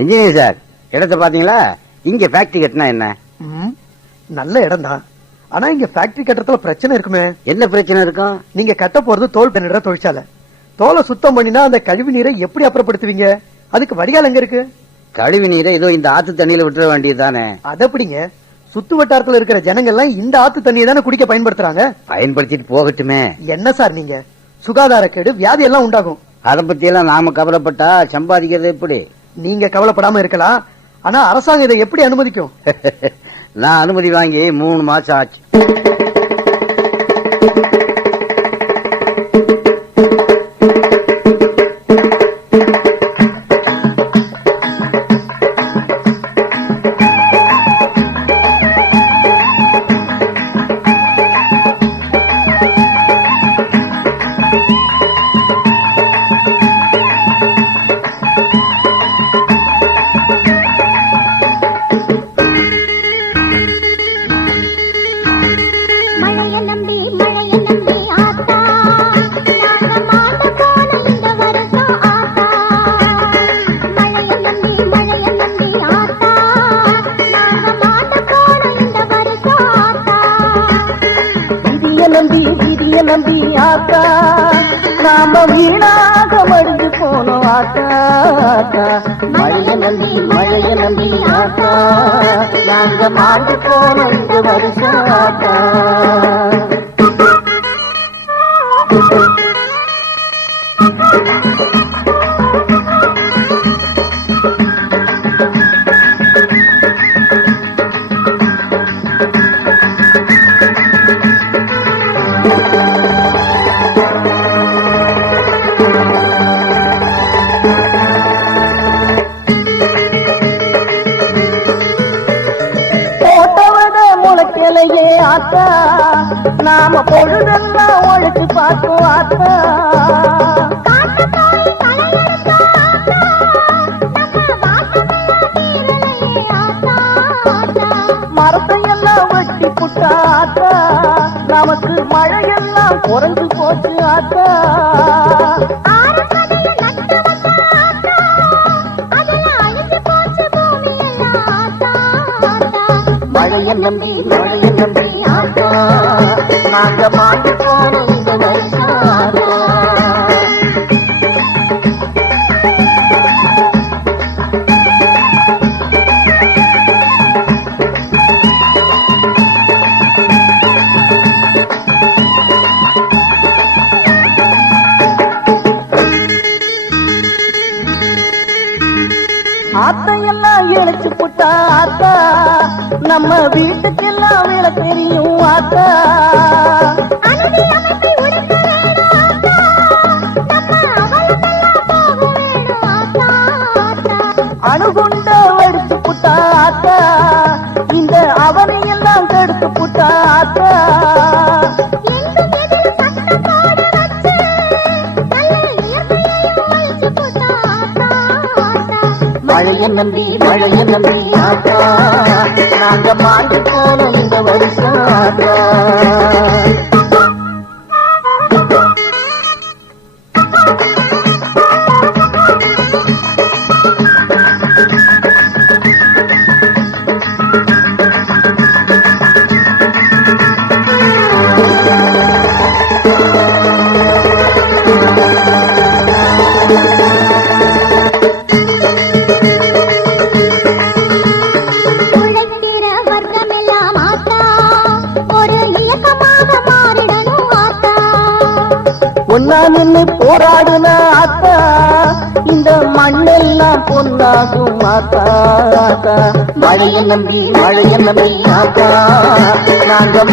Engineer sir, இடத்தை பாத்தீங்களா? இங்க ஃபேக்டரி கட்டினா என்ன? நல்ல இடம் தான். ஆனா இங்க ஃபேக்டரி கட்டுறதுல பிரச்சனை இருக்குமே. என்ன பிரச்சனை இருக்கும்? நீங்க கட்ட போறது தோல் பண்ணிடுற தொழிற்சாலை. தோலை சுத்தம் பண்ணினா அந்த கழிவு நீரை எப்படி அப்புறப்படுத்துவீங்க? அதுக்கு வடிகால் எங்க இருக்கு? கழிவு நீரை ஏதோ இந்த ஆத்து தண்ணியில விட்டுற வேண்டியதுதானே. அது எப்படிங்க? சுத்து வட்டாரத்துல இருக்கிற ஜனங்கள் எல்லாம் இந்த ஆத்து தண்ணியை தானே குடிக்க பயன்படுத்துறாங்க. பயன்படுத்திட்டு போகட்டுமே. என்ன சார் நீங்க? சுகாதாரக்கேடு, வியாதி எல்லாம் உண்டாகும். அதை பத்தி எல்லாம் நாம கவலைப்பட்டா சம்பாதிக்கிறது எப்படி? நீங்க கவலைப்படாம இருக்கலாம். ஆனா அரசாங்கம் இதை எப்படி அனுமதிக்கும்? நான் அனுமதி வாங்கி 3 மாசம் ஆச்சு. நம்பி ஆத்தா நாம வீணாக மடிஞ்சு போனோம் ஆத்தா. மழைய நம்பி ஆத்தா நாங்க மாண்டு போனோம் இந்த வருஷம் ஆத்தா. ஆத்தா நாம பொழுதெல்லாம் உழைச்சு பார்த்தோம் ஆத்தா. மரத்தையெல்லாம் வெட்டி புட்டா ஆத்தா நமக்கு மழையெல்லாம் குறைஞ்சு போச்சு ஆத்தா. மழைய நம்பி ஆத்தா நாங்க மாண்டு போனோம் இந்த வருஷம் ஆத்தா. ஆத்தையெல்லாம் இழைச்சு புட்டா ஆத்தா நம்ம வீட்டுக்கெல்லாம் விள தெரியும் ஆத்தா. அணுகுண்ட எடுத்து புட்டா ஆத்தா இந்த அவனையெல்லாம் கெடுத்து புட்டா ஆத்தா. மழைய நம்பி ஆத்தா நாங்க மாண்டு போனோம் இந்த வருஷம் ஆத்தா. ஒன்னா நின்னு போராடுன ஆத்தா இந்த மண்ணெல்லாம் பொன்னாகும் ஆத்தா. மழைய நம்பி ஆத்தா நாங்க